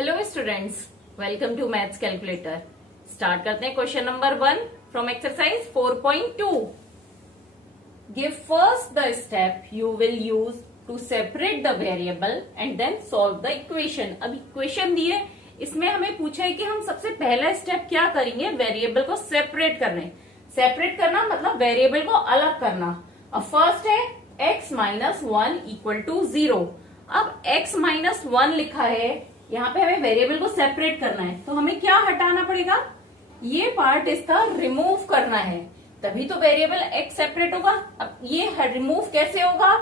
Hello students, welcome to maths calculator. Start करते हैं question number 1 from exercise 4.2। Give first the step you will use to separate the variable and then solve the equation. अब equation दिए, इसमें हमें पूछा है कि हम सबसे पहला स्टेप क्या करेंगे, वेरिएबल को सेपरेट करने। सेपरेट करना मतलब वेरिएबल को अलग करना। अब फर्स्ट है x माइनस 1 इक्वल टू 0। अब x माइनस 1 लिखा है, यहाँ पे हमें वेरिएबल को सेपरेट करना है, तो हमें क्या हटाना पड़ेगा, ये पार्ट इसका रिमूव करना है, तभी तो वेरिएबल x सेपरेट होगा। अब ये रिमूव कैसे होगा,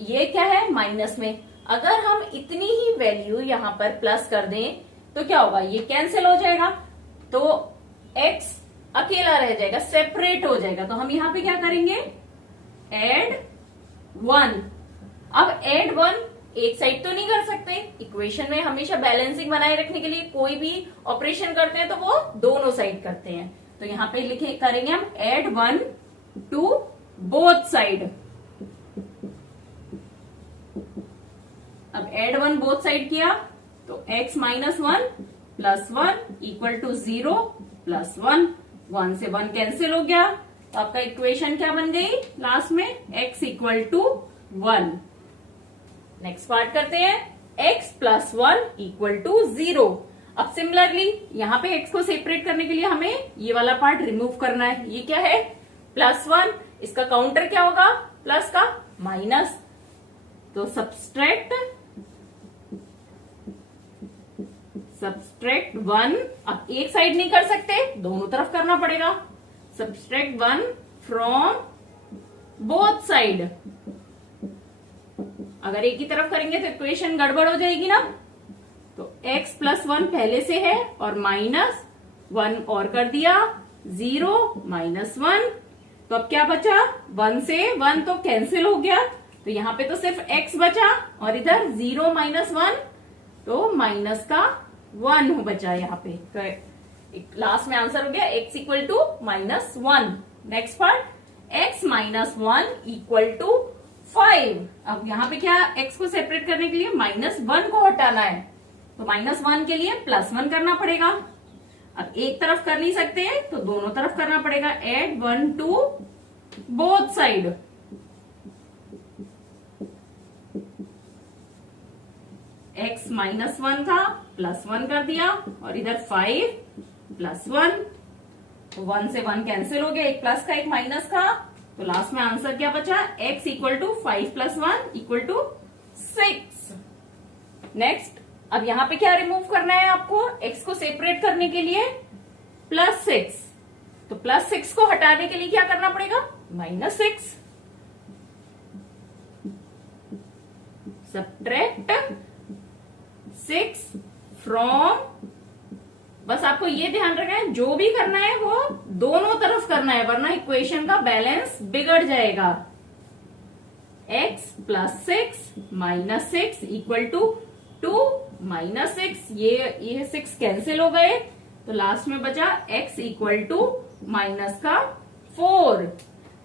ये क्या है माइनस में, अगर हम इतनी ही वैल्यू यहाँ पर प्लस कर दें तो क्या होगा, ये कैंसिल हो जाएगा, तो x अकेला रह जाएगा, सेपरेट हो जाएगा। तो हम यहाँ पे क्या करेंगे, एड 1। अब एड 1 एक साइड तो नहीं कर सकते, इक्वेशन में हमेशा बैलेंसिंग बनाए रखने के लिए कोई भी ऑपरेशन करते हैं तो वो दोनों साइड करते हैं। तो यहाँ पे लिखे करेंगे हम एड 1 टू बोथ साइड। अब एड 1 बोथ साइड किया तो x minus 1 plus 1 equal to 0 plus 1, 1 से 1 कैंसिल हो गया, तो आपका इक्वेशन क्या बन गई लास्ट में, x equal to 1। Next part करते हैं, x प्लस 1 इक्वल टू 0। अब सिमिलरली यहाँ पे x को सेपरेट करने के लिए हमें ये वाला पार्ट रिमूव करना है। ये क्या है, प्लस 1, इसका काउंटर क्या होगा, प्लस का माइनस, तो सब्सट्रैक्ट 1। अब एक साइड नहीं कर सकते, दोनों तरफ करना पड़ेगा। Subtract 1 from both side. अगर एक ही तरफ करेंगे तो इक्वेशन गड़बड़ हो जाएगी ना, तो x प्लस 1 पहले से है और माइनस 1 और कर दिया, 0 माइनस 1, तो अब क्या बचा, 1 से 1 तो कैंसिल हो गया, तो यहाँ पे तो सिर्फ x बचा और इधर 0 माइनस 1, तो माइनस का 1 बचा यहाँ पे। तो लास्ट में आंसर हो गया x equal to minus 1। Next part, x minus 1 equal to 5। अब यहाँ पे क्या, x को सेपरेट करने के लिए माइनस 1 को हटाना है, तो माइनस 1 के लिए प्लस 1 करना pड़ेगा। अब एक तरफ कर नहीं सकते तो दोनों तरफ करना पड़ेगा, add 1 to both side. x minus 1 था, प्लस 1 कर दिया और इधर 5 प्लस 1, तो 1 से 1 कैंसिल हो गया, एक प्लस का एक माइनस का, तो लास्ट में आंसर क्या बचा, x equal to 5 plus 1 equal to 6। Next, अब यहाँ पे क्या रिमूव करना है आपको, x को सेपरेट करने के लिए प्लस 6, तो प्लस 6 को हटाने के लिए क्या करना पड़ेगा, माइनस 6। सब्ट्रैक्ट 6 फ्रॉम, बस आपको ये ध्यान रखना है, जो भी करना है वो दोनों तरफ करना है, वरना इक्वेशन का बैलेंस बिगड़ जाएगा। x plus 6 minus 6 equal to 2 minus 6, ये 6 कैंसिल हो गए, तो लास्ट में बचा x इक्वल टू माइनस का 4।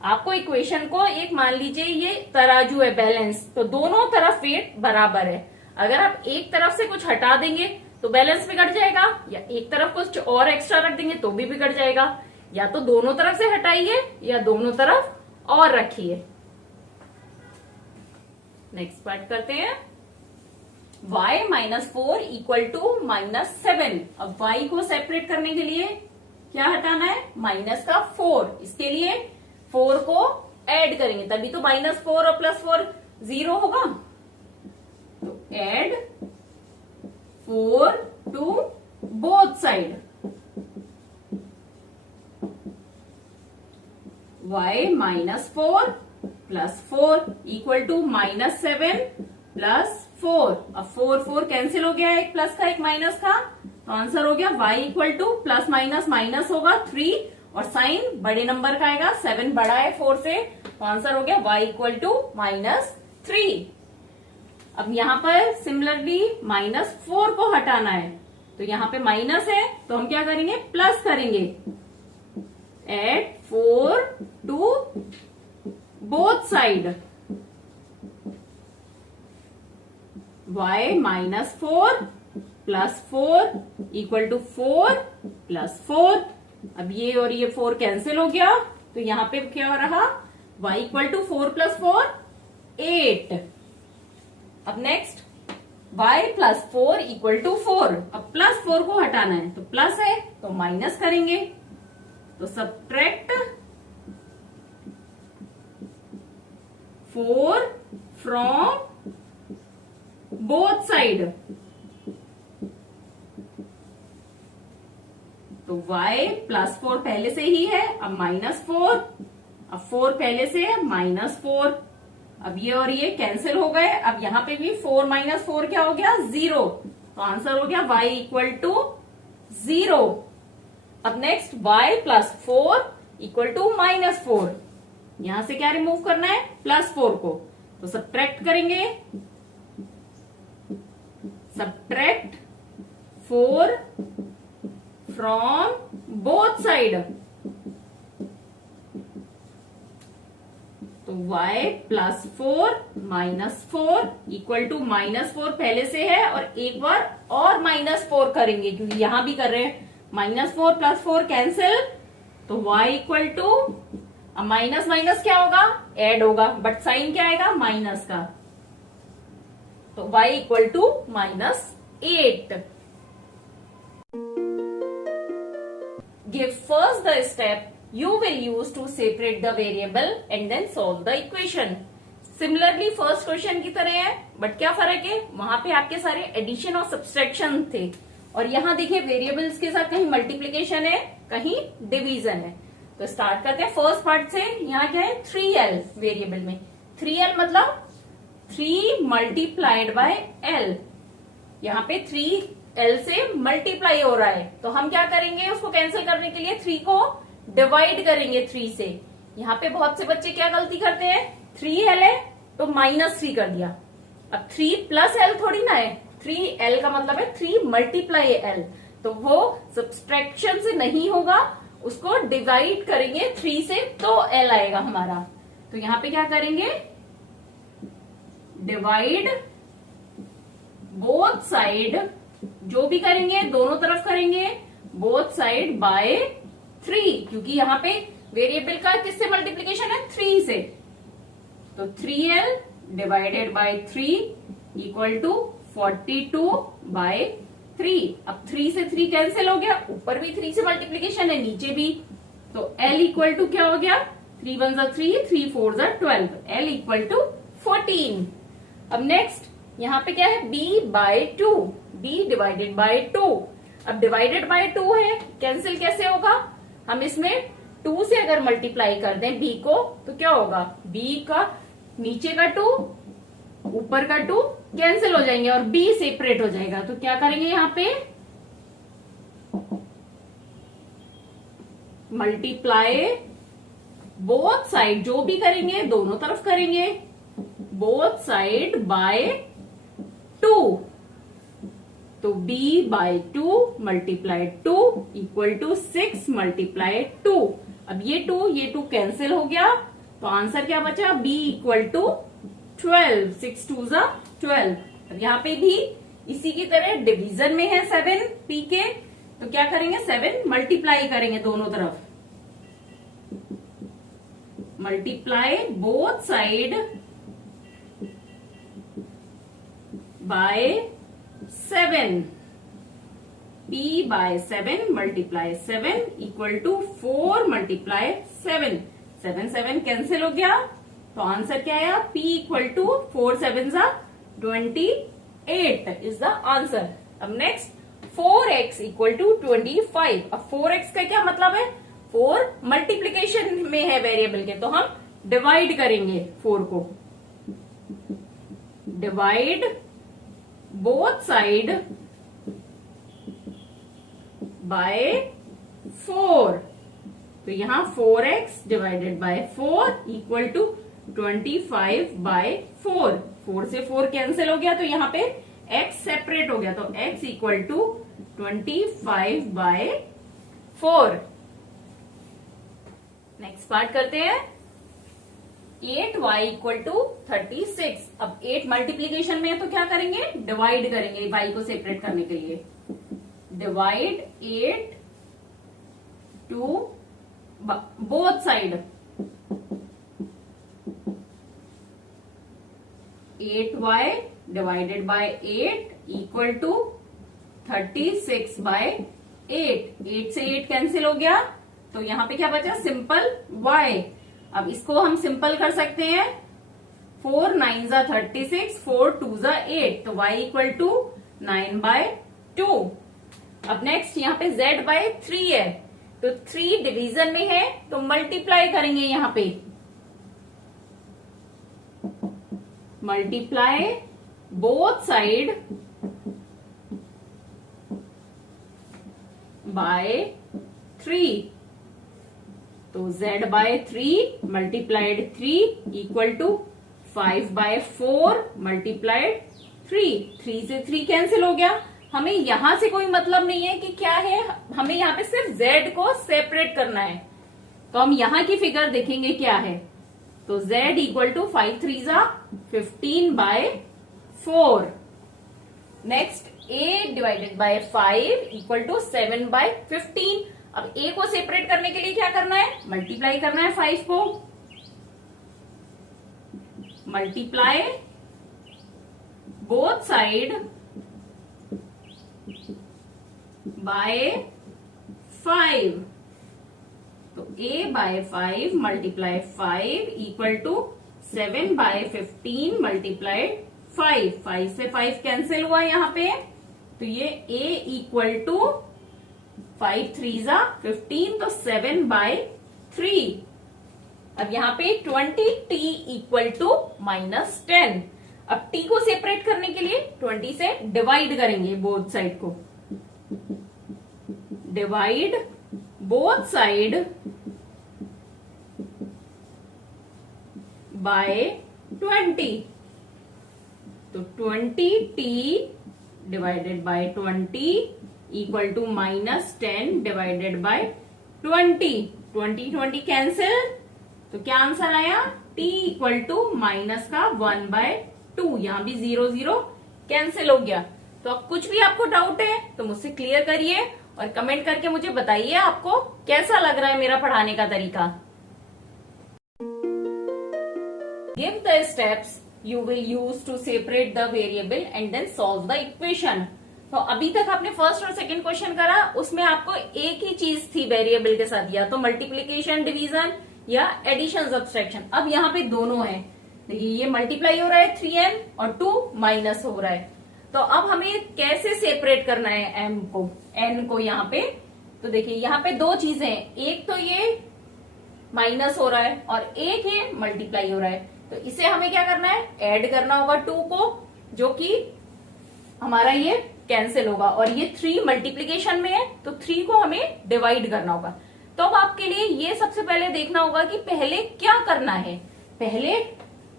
आपको इक्वेशन को एक मान लीजिए ये तराजू है बैलेंस, तो दोनों तरफ वेट बराबर है। अगर आप एक तरफ से कुछ हटा देंगे तो बैलेंस बिगड़ जाएगा, या एक तरफ कुछ और एक्स्ट्रा रख देंगे तो भी बिगड़ जाएगा। या तो दोनों तरफ से हटाइए या दोनों तरफ और रखिए। नेक्स्ट पार्ट करते हैं, y minus 4 equal to minus 7। अब y को सेपरेट करने के लिए क्या हटाना है, माइनस का 4, इसके लिए 4 को ऐड करेंगे, तभी तो माइनस 4 और प्लस 4 0 होगा। तो add 4 to both side, y minus 4 plus 4 equal to minus 7 plus 4। अब 4 कैंसिल हो गया, एक प्लस का एक माइनस का, तो आंसर हो गया y इक्वल टू प्लस माइनस माइनस होगा 3, और साइन बड़े नंबर का आएगा, 7 बड़ा है 4 से, तो आंसर हो गया y इक्वल टू माइनस 3। अब यहाँ पर सिमिलरली माइनस 4 को हटाना है, तो यहाँ पे माइनस है तो हम क्या करेंगे, प्लस करेंगे, add 4 to both side, y minus 4 plus 4 equal to 4 plus 4। अब ये और ये 4 कैंसिल हो गया, तो यहां पे क्या रहा, y इक्वल टू 4 प्लस 4 8। अब next y plus 4 equal to 4। अब प्लस 4 को हटाना है, तो प्लस है तो माइनस करेंगे, तो सब्ट्रैक्ट 4 फ्रॉम बोथ साइड। तो y प्लस 4 पहले से ही है, अब माइनस 4, अब 4 पहले से है माइनस 4। अब ये और ये कैंसिल हो गए, अब यहां पे भी 4 माइनस 4 क्या हो गया, 0। तो आंसर हो गया y इक्वल टू 0। अब next y plus 4 equal to minus 4। यहां से क्या रिमूव करना है, प्लस 4 को, तो सब्ट्रैक्ट करेंगे, सब्ट्रैक्ट 4 फ्रॉम बोथ साइड। तो y plus 4 minus 4 equal to minus 4 पहले से है, और एक बार और माइनस 4 करेंगे क्योंकि यहां भी कर रहे हैं, माइनस 4 प्लस 4 कैंसिल, तो y इक्वल टू, अब माइनस माइनस क्या होगा, ऐड होगा, बट साइन क्या आएगा, माइनस का, तो y इक्वल टू -8। Give first the step you will use to separate the variable and then solve the equation. Similarly first question की तरह है, बट क्या फर्क है, वहां पे आपके सारे एडिशन और सब्सट्रैक्शन थे, और यहां देखिए वेरिएबल्स के साथ कहीं मल्टीप्लीकेशन है, कहीं डिवीजन है। तो स्टार्ट करते हैं फर्स्ट पार्ट से। यहाँ क्या है, 3l वेरिएबल में, 3l मतलब 3 मल्टीप्लाइड बाय l। यहाँ पे 3l से मल्टीप्लाई हो रहा है, तो हम क्या करेंगे, उसको कैंसिल करने के लिए 3 को डिवाइड करेंगे 3 से। यहाँ पे बहुत से बच्चे क्या गलती करते हैं, 3l है तो -3 कर दिया। अब 3 प्लस l थोड़ी ना है, 3l का मतलब है 3 मल्टीप्लाई l, तो वो सब्सट्रैक्शन से नहीं होगा, उसको डिवाइड करेंगे 3 से तो l आएगा हमारा। तो यहाँ पे क्या करेंगे, डिवाइड बोथ साइड, जो भी करेंगे दोनों तरफ करेंगे, बोथ साइड बाय 3, क्योंकि यहाँ पे वेरिएबल का किससे मल्टीप्लीकेशन है, 3 से। तो 3l divided by 3 equal to 42 by 3। अब 3 से 3 कैंसिल हो गया, ऊपर भी 3 से मल्टीप्लीकेशन है, नीचे भी, तो l इक्वल टू क्या हो गया, 3 1 जा 3, 3 4 जा 12, l इक्वल टू 14। अब नेक्स्ट यहाँ पे क्या है, b by 2, b divided by 2। अब डिवाइडेड बाय 2 है, कैंसिल कैसे होगा, हम इसमें 2 से अगर मल्टीप्लाई कर दें b को, तो क्या होगा, b का नीचे का 2 ऊपर का 2 कैंसिल हो जाएंगे और b सेपरेट हो जाएगा। तो क्या करेंगे, यहाँ पे मल्टीप्लाई बोथ साइड, जो भी करेंगे दोनों तरफ करेंगे, बोथ साइड बाय 2। तो b by 2 multiply 2 equal to 6 multiply 2। अब ये 2 कैंसिल हो गया, तो आंसर क्या बचा, b इक्वल टू 12, 6 2 जा 12। अब यहाँ पे भी इसी की तरह डिवीजन में है 7 p के, तो क्या करेंगे, 7 मल्टीप्लाई करेंगे दोनों तरफ, multiply both side by 7, p by 7 multiply 7 equal to 4 multiply 7, 7 7 cancel हो गया, तो आंसर क्या आया, p इक्वल टू 4 7 जा 28 इज द आंसर। अब नेक्स्ट 4x इक्वल टू 25। अब 4x का क्या मतलब है, 4 मल्टीप्लीकेशन में है वेरिएबल के, तो हम डिवाइड करेंगे 4 को, डिवाइड बोथ साइड बाय 4। तो यहां 4x divided by 4 equal to 25 by 4, 4 से 4 कैंसिल हो गया, तो यहाँ पे x सेपरेट हो गया, तो x equal to 25 by 4। Next part करते हैं। 8y equal to 36। अब 8 मल्टीप्लीकेशन में है तो क्या करेंगे, डिवाइड करेंगे y को सेपरेट करने के लिए। Divide 8 to both side, 8y divided by 8 equal to 36 by 8। 8 से 8 कैंसिल हो गया, तो यहां पे क्या बचा, सिंपल y। अब इसको हम सिंपल कर सकते हैं, 4 9 जा 36, 4 2 जा 8, तो y इक्वल टू 9/2। अब नेक्स्ट यहाँ पे z बाय 3 है, तो 3 डिवीजन में है तो मल्टीप्लाई करेंगे, यहाँ पे मल्टीप्लाई बोथ साइड बाय 3, तो z by 3 multiplied 3 equal to 5/4 multiplied 3। 3 से 3 कैंसिल हो गया। हमें यहां से कोई मतलब नहीं है कि क्या है, हमें यहाँ पे सिर्फ z को सेपरेट करना है। तो हम यहां की फिगर देखेंगे क्या है, तो z इक्वल टू 5 3 जा 15/4। Next a divided by 5 equal to 7/15। अब a को सेपरेट करने के लिए क्या करना है, मल्टीप्लाई करना है 5 को, मल्टीप्लाई बोथ साइड बाय 5, तो a by 5 multiply 5 equal to 7/15 multiplied 5। 5 से 5 कैंसिल हुआ यहाँ पे, तो ये a इक्वल टू 5 3 जा 15, तो 7/3। अब यहाँ पे 20t इक्वल टू -10। अब t को सेपरेट करने के लिए 20 से डिवाइड करेंगे बोथ साइड को, डिवाइड बोथ साइड बाय 20, तो 20t divided by 20 equal to -10 divided by 20। 20 cancel, तो क्या आंसर आया, t इक्वल टू -1/2। यहां भी 0 0 कैंसिल हो गया। तो अब कुछ भी आपको डाउट है तो मुझसे क्लियर करिए और कमेंट करके मुझे बताइए आपको कैसा लग रहा है मेरा पढ़ाने का तरीका। Give the steps you will use to separate the variable and then solve the equation। तो अभी तक आपने फर्स्ट और सेकंड क्वेश्चन करा, उसमें आपको एक ही चीज थी वेरिएबल के साथ, या तो मल्टीप्लीकेशन डिवीजन या एडिशन सब्सट्रैक्शन। अब यहाँ पे दोनों है, देखिए ये मल्टीप्लाई हो रहा है 3n और 2 माइनस हो रहा है। तो अब हमें कैसे सेपरेट करना है m को, n को यहाँ पे, तो देखिए यहाँ पे दो चीजें हैं, एक तो ये माइनस हो रहा है और एक है मल्टीप्लाई हो रहा है। तो इसे हमें क्या करना है, ऐड करना होगा 2 को, जो कि हमारा ये कैंसिल होगा, और ये 3 मल्टीप्लीकेशन में है तो 3 को हमें डिवाइड करना होगा। तो अब आपके लिए ये सबसे पहले देखना होगा कि पहले क्या करना है, पहले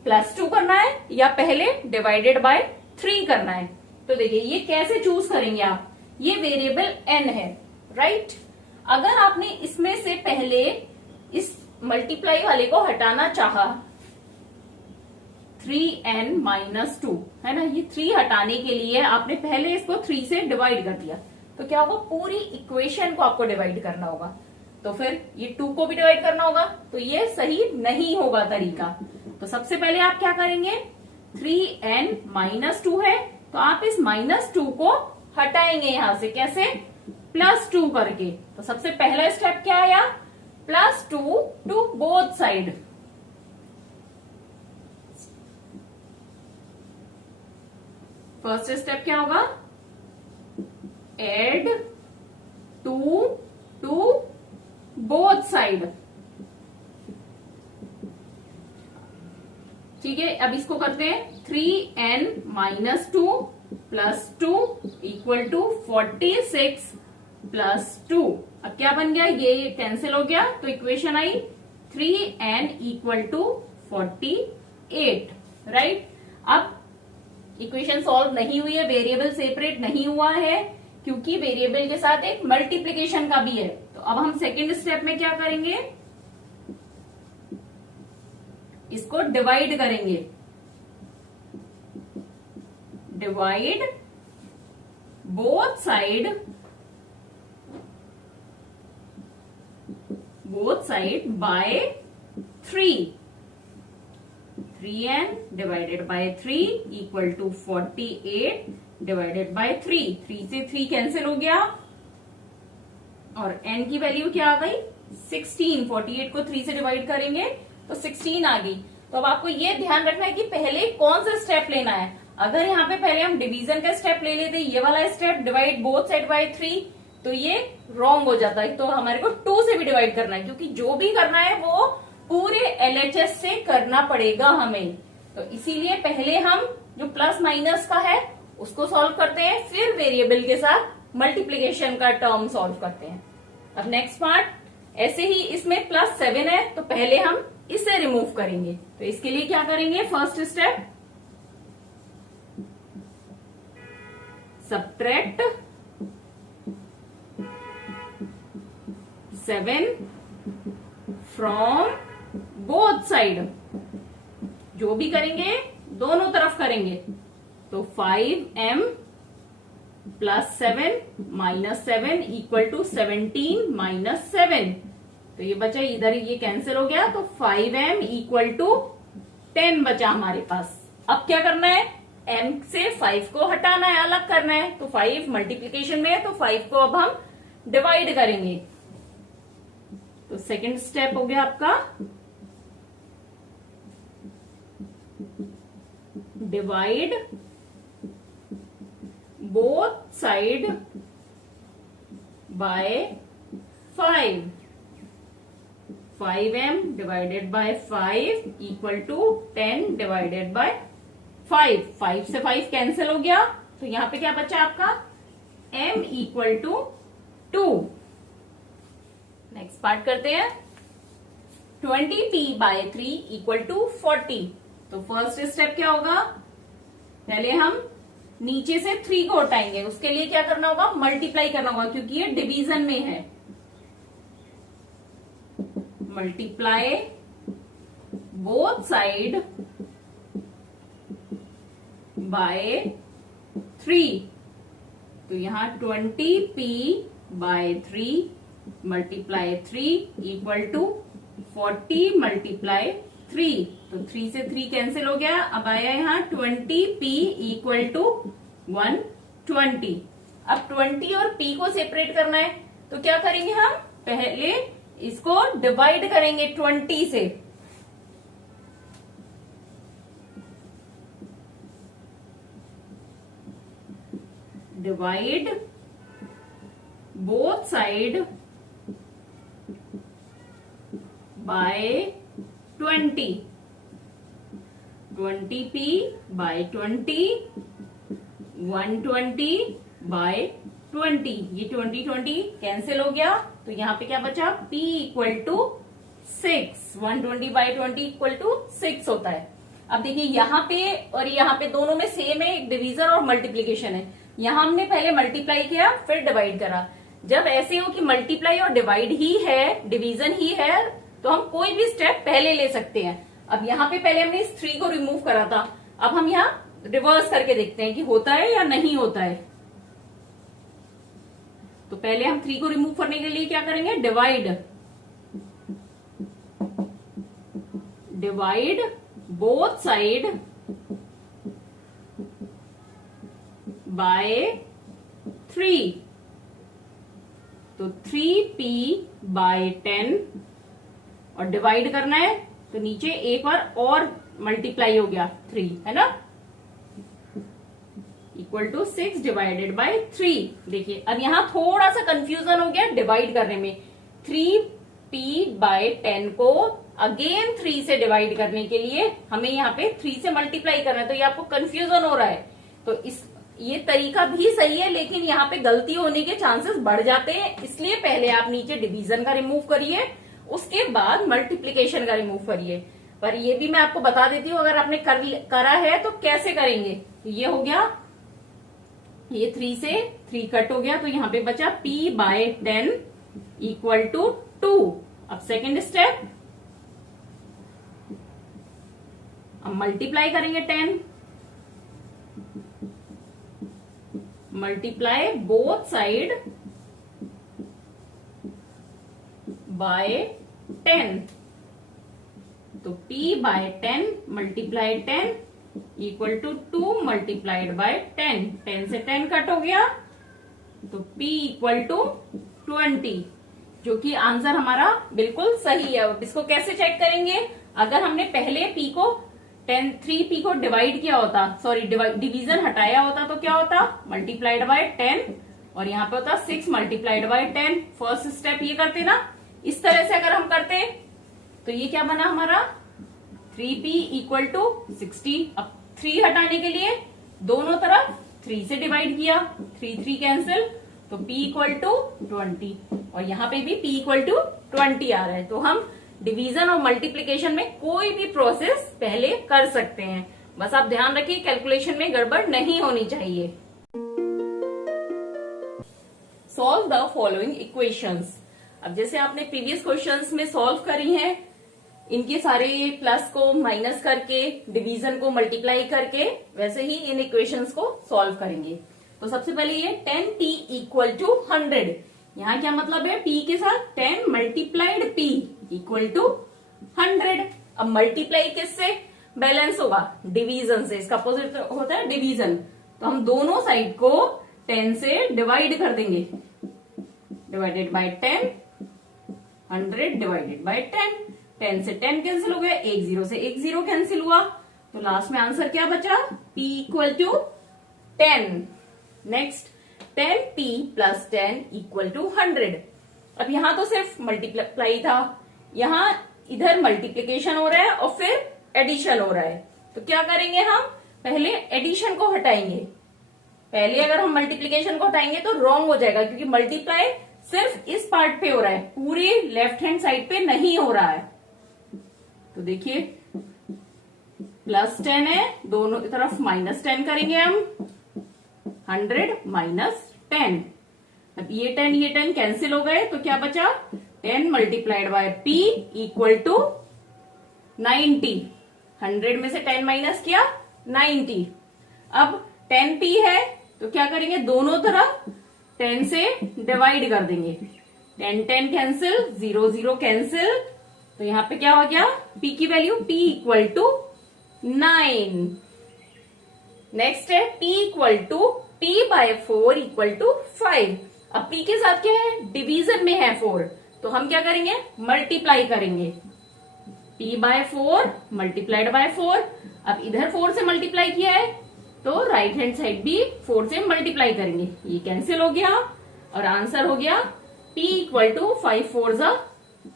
+2 करना है या पहले डिवाइडेड बाय 3 करना है। तो देखिए ये कैसे चूज करेंगे आप, ये वेरिएबल n है, राइट। अगर आपने इसमें से पहले इस मल्टीप्लाई वाले को हटाना चाहा, 3n-2 है ना, ये 3 हटाने के लिए आपने पहले इसको 3 से डिवाइड कर दिया, तो क्या होगा, पूरी इक्वेशन को आपको डिवाइड करना होगा। तो फिर ये 2 को भी डिवाइड करना होगा, तो ये सही नहीं होगा तरीका। तो सबसे पहले आप क्या करेंगे, 3n-2 है तो आप इस -2 को हटाएंगे यहां से, कैसे, +2 करके। तो सबसे पहला स्टेप क्या आया, +2 to both side, first step क्या होगा, एड 2 टू बोथ साइड। ठीक है, अब इसको करते हैं, 3n-2 +2 इक्वल टू 46 +2। अब क्या बन गया, ये कैंसिल हो गया, तो इक्वेशन आई 3n इक्वल टू 48, राइट। अब इक्वेशन सॉल्व नहीं हुई है, वेरिएबल सेपरेट नहीं हुआ है, क्योंकि वेरिएबल के साथ एक मल्टीप्लीकेशन का भी है। तो अब हम सेकेंड स्टेप में क्या करेंगे, इसको डिवाइड करेंगे, divide both side by 3, 3n divided by 3 equal to 48 divided by 3, 3 से 3 कैंसिल हो गया और n की वैल्यू क्या आ गई 16, 48 को 3 से डिवाइड करेंगे तो 16 आ गई। तो अब आपको ये ध्यान रखना है कि पहले कौन सा स्टेप लेना है। अगर यहाँ पे पहले हम डिवीजन का स्टेप ले लेते, ये वाला step divide both side by 3, तो ये रॉन्ग हो जाता है। तो हमारे को 2 से भी डिवाइड करना है, क्योंकि जो भी करना है वो पूरे LHS से करना पड़ेगा हमें। तो इसीलिए पहले हम जो प्लस माइनस का है उसको सॉल्व करते हैं, फिर वेरिएबल के साथ मल्टीप्लीकेशन का टर्म सॉल्व करते हैं। अब नेक्स्ट पार्ट, ऐसे ही इसमें +7 है तो पहले हम इसे रिमूव करेंगे। तो इसके लिए क्या करेंगे, first step subtract 7 from both side, जो भी करेंगे दोनों तरफ करेंगे। तो 5m plus 7 minus 7 equal to 17 minus 7, तो ये बचा इधर, ये कैंसिल हो गया, तो 5m इक्वल टू 10 बचा हमारे पास। अब क्या करना है, m से 5 को हटाना है, अलग करना है। तो 5 मल्टीप्लीकेशन में है तो 5 को अब हम डिवाइड करेंगे। तो सेकंड स्टेप हो गया आपका divide both side by 5, 5m divided by 5 equal to 10 divided by 5, 5 से 5 कैंसिल हो गया, तो यहां पे क्या बचा आपका m equal to 2। Next part करते हैं, 20p बाय 3 इक्वल टू 40। तो फर्स्ट स्टेप क्या होगा, पहले हम नीचे से 3 को हटाएंगे, उसके लिए क्या करना होगा, मल्टीप्लाई करना होगा, क्योंकि ये डिवीजन में है। मल्टीप्लाई बोथ साइड बाय 3, तो यहां 20p by 3 multiply 3 equal to 40 multiply 3, तो 3 से 3 कैंसिल हो गया। अब आया यहाँ 20p इक्वल टू 120। अब 20 और p को सेपरेट करना है, तो क्या करेंगे हम, पहले इसको डिवाइड करेंगे 20 से। Divide both side by 20, 20p by 20, 120 by 20, ये 20 कैंसिल हो गया, तो यहाँ पे क्या बचा, p equal to 6, 120 by 20 equal to 6 होता है। अब देखिए यहाँ पे और यहाँ पे दोनों में सेम है, डिवीजन और मल्टीप्लीकेशन है। यहाँ हमने पहले मल्टीप्लाई किया फिर डिवाइड करा। जब ऐसे हो कि मल्टीप्लाई और डिवाइड ही है, डिवीजन ही है, तो हम कोई भी स्टेप पहले ले सकते हैं। अब यहाँ पे पहले हमने इस 3 को रिमूव करा था, अब हम यहाँ रिवर्स करके देखते हैं कि होता है या नहीं होता है। तो पहले हम 3 को रिमूव करने के लिए क्या करेंगे, डिवाइड बोथ साइड बाय 3, तो 3p बाय 10 और डिवाइड करना है, तो नीचे एक बार और मल्टीप्लाई हो गया 3, है ना, इक्वल टू 6 डिवाइडेड बाय 3। देखिए अब यहां थोड़ा सा कंफ्यूजन हो गया डिवाइड करने में। 3p बाय 10 को अगेन 3 से डिवाइड करने के लिए हमें यहाँ पे 3 से मल्टीप्लाई करना है, तो ये आपको कंफ्यूजन हो रहा है। तो ये तरीका भी सही है, लेकिन यहाँ पे गलती होने के चांसेस बढ़ जाते हैं, इसलिए पहले आप नीचे डिवीजन का रिमूव करिए, उसके बाद मल्टीप्लीकेशन का रिमूव करिए। पर ये भी मैं आपको बता देती हूँ, अगर आपने करा है तो कैसे करेंगे। ये हो गया, ये 3 से 3 कट हो गया, तो यहाँ पे बचा p बाय 10 इक्वल टू 2। अब सेकेंड स्टेप, अब मल्टीप्लाई करेंगे 10, मल्टीप्लाई बोथ साइड बाय 10, तो p by 10 multiply 10 equal to 2 multiplied by 10, 10 से 10 कट हो गया, तो p इक्वल टू 20, जो कि आंसर हमारा बिल्कुल सही है। अब इसको कैसे चेक करेंगे? अगर हमने पहले p को 3p को डिवाइड किया होता, सॉरी डिवीजन हटाया होता, तो क्या होता? मल्टीप्लाइड बाय 10, और यहाँ पे होता 6 मल्टीप्लाइड बाय 10। फर्स्ट स्टेप ये करते ना, इस तरह से अगर हम करते तो ये क्या बना हमारा? 3p equal to 60। अब 3 हटाने के लिए दोनों तरफ 3 से डिवाइड किया, 3 कैंसिल, तो p इक्वल टू 20, और यहाँ पे भी p इक्वल टू 20 आ रहा है। तो हम डिवीजन और मल्टीप्लीकेशन में कोई भी प्रोसेस पहले कर सकते हैं, बस आप ध्यान रखिए कैलकुलेशन में गड़बड़ नहीं होनी चाहिए। Solve the following equations. अब जैसे आपने प्रीवियस क्वेश्चंस में सॉल्व करी हैं, इनके सारे प्लस को माइनस करके, डिवीजन को मल्टीप्लाई करके, वैसे ही इन इक्वेशंस को सॉल्व करेंगे। तो सबसे पहले ये 10t इक्वल टू 100, यहाँ क्या मतलब है? p के साथ 10 मल्टीप्लाइड p इक्वल टू 100। अब मल्टीप्लाई किससे बैलेंस होगा? डिवीजन से। इसका अपोजिट होता है डिवीजन, तो हम दोनों साइड को 10 से डिवाइड कर देंगे, डिवाइडेड बाय 10, 100 डिवाइडेड बाय 10, 10 से 10 कैंसिल हो गया, 1 0 से 1 0 कैंसिल हुआ, तो लास्ट में आंसर क्या बचा? p equal to 10। Next 10p plus 10 equal to 100। अब यहां तो सिर्फ मल्टीप्लाई था, यहां इधर मल्टीप्लीकेशन हो रहा है और फिर एडिशन हो रहा है, तो क्या करेंगे हम? पहले एडिशन को हटाएंगे। पहले अगर हम मल्टीप्लीकेशन को हटाएंगे तो रॉन्ग हो जाएगा, क्योंकि मल्टीप्लाई सिर्फ इस पार्ट पे हो रहा है, पूरे लेफ्ट हैंड साइड पे नहीं हो रहा है। तो देखिए प्लस 10 है, दोनों तरफ माइनस 10 करेंगे हम, 100 माइनस 10। अब ये 10 कैंसिल हो गए, तो क्या बचा? 10 multiplied by p equal to 90। 100 में से 10 माइनस किया, 90। अब 10p है, तो क्या करेंगे? दोनों तरफ 10 से डिवाइड कर देंगे, 10 कैंसिल, 0 0 कैंसिल, तो यहाँ पे क्या हो गया? p की value p equal to 9। Next है p equal to p by 4 equal to 5। अब p के साथ क्या है? डिवीजन में है 4, तो हम क्या करेंगे? मल्टीप्लाई करेंगे, p बाय 4 मल्टीप्लाइड बाय 4। अब इधर 4 से मल्टीप्लाई किया है, तो राइट हैंड साइड भी 4 से मल्टीप्लाई करेंगे, ये कैंसिल हो गया, और आंसर हो गया p इक्वल टू 5 4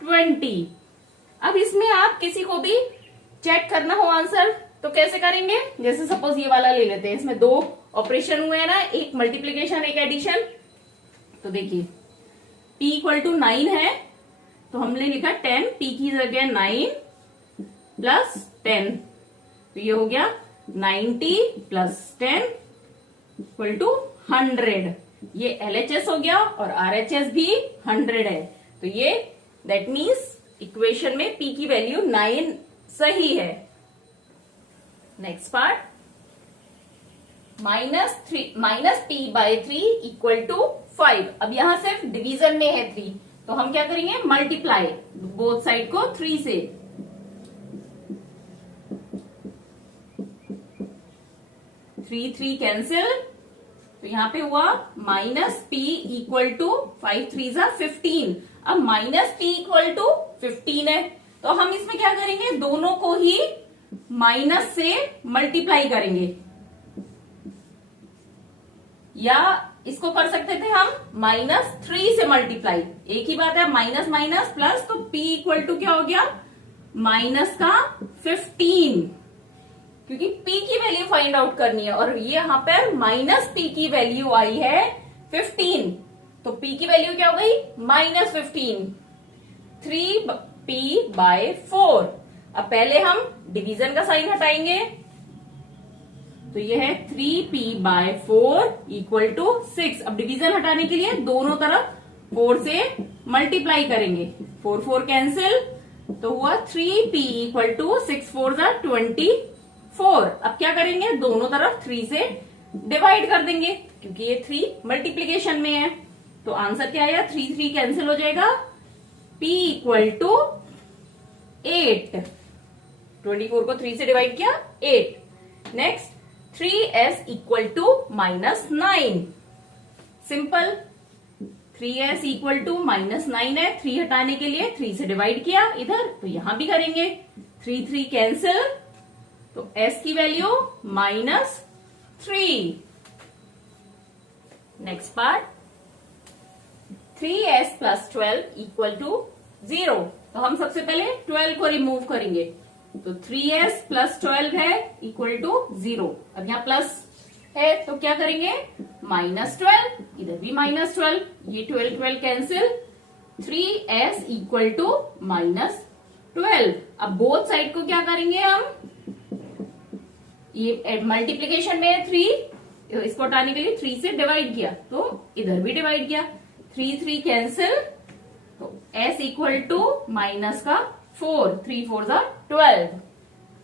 20। अब इसमें आप किसी को भी चेक करना हो आंसर, तो कैसे करेंगे? जैसे सपोज ये वाला ले लेते हैं, इसमें 2 ऑपरेशन हुए हैं ना, एक मल्टीप्लीकेशन एक एडिशन। तो देखिए p इक्वल टू 9 है, तो हमने लिखा 10, p की जगह 9 प्लस 10, तो ये हो गया 90 प्लस 10 इक्वल टू 100। ये LHS हो गया और RHS भी 100 है, तो ये दैट मीन्स इक्वेशन में p की वैल्यू 9 सही है। Next part, minus p by 3 equal to 5। अब यहां सिर्फ डिवीजन में है 3, तो हम क्या करेंगे? मल्टीप्लाई बोथ साइड को 3 से, 3 कैंसिल, तो यहाँ पे हुआ माइनस p इक्वल टू 5 3 15। अब माइनस p इक्वल टू 15 है, तो हम इसमें क्या करेंगे? दोनों को ही माइनस से मल्टीप्लाई करेंगे, या इसको कर सकते थे हम -3 से मल्टीप्लाई, एक ही बात है, माइनस माइनस प्लस, तो p इक्वल टू क्या हो गया? माइनस का 15, क्योंकि p की वैल्यू फाइंड आउट करनी है, और ये यहाँ पर माइनस p की वैल्यू आई है 15, तो p की वैल्यू क्या हो गई? -15, 3p बाय 4। अब पहले हम डिवीजन का साइन हटाएंगे, तो ये है 3p बाय 4 इक्वल टू 6। अब डिवीजन हटाने के लिए दोनों तरफ 4 से मल्टीप्लाई करेंगे, 4 4 कैंसिल, तो हुआ 3p इक्वल टू 6 4 20, 4। अब क्या करेंगे, दोनों तरफ 3 से डिवाइड कर देंगे क्योंकि ये 3 मल्टीप्लीकेशन में है। तो आंसर क्या आया, 3 3 कैंसिल हो जाएगा, P इक्वल टू 8। 24 को 3 से डिवाइड किया 8। Next 3s equal to -9। Simple, 3s equal to -9 है। 3 हटाने के लिए 3 से डिवाइड किया इधर, तो यहां भी करेंगे 3 3 कैंसिल, तो s की value -3। Next part, 3s plus 12 equal to 0। तो हम सबसे पहले 12 को रिमूव करेंगे, तो 3s प्लस 12 है इक्वल टू 0। अब यहां प्लस है तो क्या करेंगे, -12, इधर भी -12, ये 12 12 कैंसिल, 3s इक्वल टू -12। अब बोथ साइड को क्या करेंगे हम, ये मल्टीप्लीकेशन में है 3, इसको हटाने के लिए 3 से डिवाइड किया, तो इधर भी डिवाइड किया, 3 3 कैंसिल, तो s इक्वल टू -4, 3 4 12।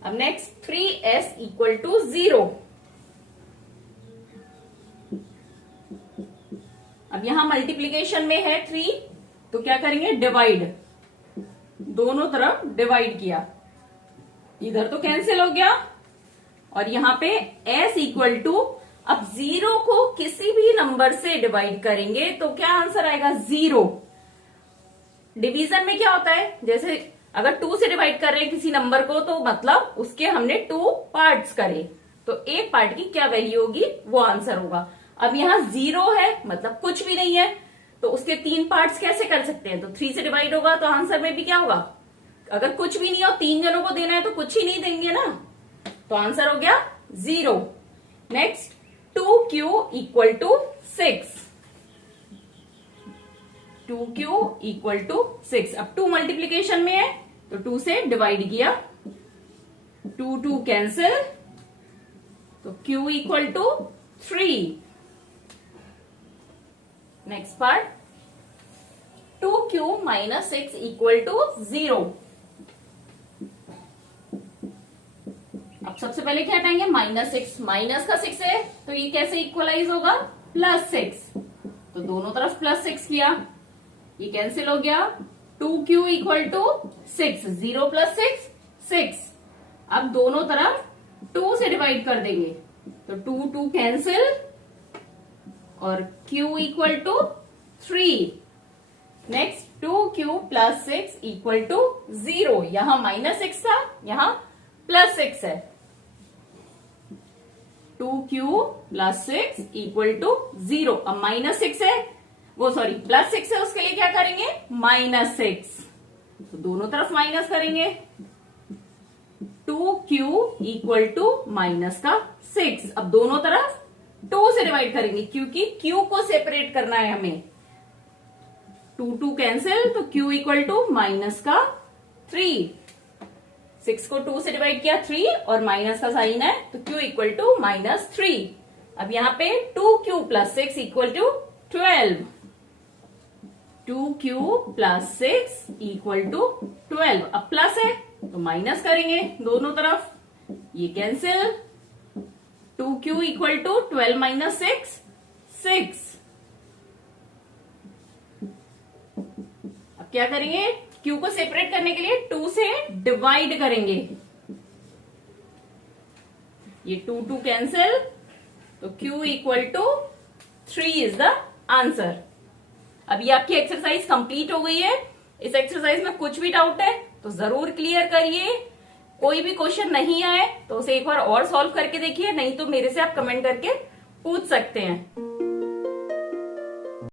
अब नेक्स्ट 3s इक्वल टू 0। अब यहां मल्टीप्लीकेशन में है 3, तो क्या करेंगे, डिवाइड, दोनों तरफ डिवाइड किया, इधर तो कैंसिल हो गया, और यहां पे s इक्वल टू, अब 0 को किसी भी नंबर से डिवाइड करेंगे तो क्या आंसर आएगा, 0। डिवीजन में क्या होता है, जैसे अगर 2 से डिवाइड कर रहे हैं किसी नंबर को, तो मतलब उसके हमने 2 पार्ट्स करे, तो एक पार्ट की क्या वैल्यू होगी वो आंसर होगा। अब यहां 0 है मतलब कुछ भी नहीं है, तो उसके 3 पार्ट्स कैसे कर सकते हैं, तो 3 से डिवाइड होगा, तो आंसर में भी क्या होगा, अगर कुछ भी नहीं हो, 3 जनों को देना है तो कुछ ही नहीं देंगे ना, तो आंसर हो गया 0। Next 2q equal to 6। 2q equal to 6। अब 2 मल्टीप्लीकेशन में है तो 2 से डिवाइड किया, 2 2 कैंसिल, तो q equal to 3। Next part, 2q minus 6 equal to 0। अब सबसे पहले क्या हटाएंगे, -6, माइनस का 6 है तो ये कैसे इक्वलाइज होगा, +6, तो दोनों तरफ +6 किया, ये कैंसिल हो गया, 2q इक्वल टू 6, 0 + 6 6। अब दोनों तरफ 2 से डिवाइड कर देंगे, तो 2 2 कैंसिल, और q equal to 3। Next 2q + 6 equal to 0। यहां -6 था, यहां +6 है, 2q + 6 इक्वल टू 0। अब -6 है, वो सॉरी +6 है, उसके लिए क्या करेंगे, -6, तो दोनों तरफ माइनस करेंगे, 2q इक्वल टू -6। अब दोनों तरफ 2 से डिवाइड करेंगे क्योंकि q को सेपरेट करना है हमें, 2 2 कैंसिल, तो q इक्वल टू -3। 6 को 2 से डिवाइड किया 3, और माइनस का साइन है तो q इक्वल टू -3। अब यहां पे 2q + 6 equal to 12। 2q + 6 equal to 12। अब प्लस है तो माइनस करेंगे दोनों तरफ, ये कैंसिल, 2q इक्वल टू 12 - 6 6। अब क्या करेंगे, q को सेपरेट करने के लिए 2 से डिवाइड करेंगे, ये 2 2 कैंसिल, तो q equal to 3 is the answer. अब ये आपकी एक्सरसाइज कंप्लीट हो गई है। इस एक्सरसाइज में कुछ भी डाउट है तो जरूर क्लियर करिए। कोई भी क्वेश्चन नहीं आए तो उसे एक बार और सॉल्व करके देखिए, नहीं तो मेरे से आप कमेंट करके पूछ सकते हैं।